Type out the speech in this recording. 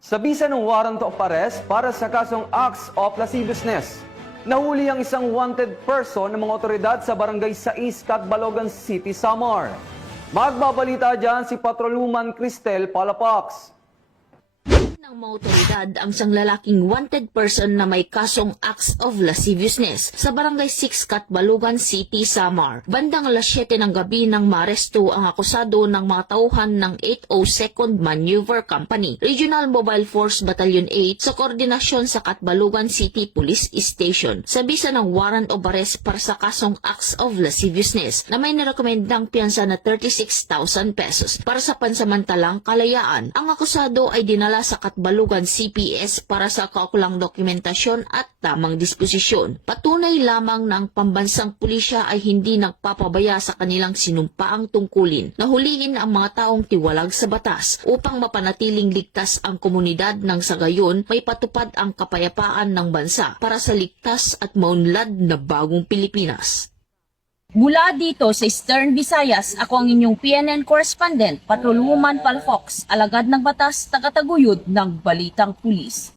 Sa bisa ng warrant of arrest para sa kasong acts of lasciviousness, nahuli ang isang wanted person ng mga otoridad sa Barangay 6, Catbalogan City, Samar. Magbabalita dyan si Patrolwoman Cristel Palapax. Ng mga otoridad ang isang lalaking wanted person na may kasong acts of lasciviousness sa Barangay 6, Catbalogan City, Samar. Bandang alas 7 ng gabi nang maaresto ang akusado ng mga tauhan ng 802nd Maneuver Company, Regional Mobile Force Battalion 8 sa koordinasyon sa Catbalogan City Police Station sa bisa ng warrant of arrest para sa kasong acts of lasciviousness na may nirekomendang piyansa na 36,000 pesos para sa pansamantalang kalayaan. Ang akusado ay dinala sa Catbalogan CPS para sa kaukulang dokumentasyon at tamang disposisyon. Patunay lamang na ang pambansang pulisya ay hindi nagpapabaya sa kanilang sinumpaang tungkulin na huliin ang mga taong tiwalag sa batas upang mapanatiling ligtas ang komunidad nang sa gayon may patupad ang kapayapaan ng bansa para sa ligtas at maunlad na bagong Pilipinas. Mula dito sa Eastern Visayas, ako ang inyong PNN correspondent, Patrolwoman Palafox, alagad ng batas, tagataguyod ng Balitang Pulis.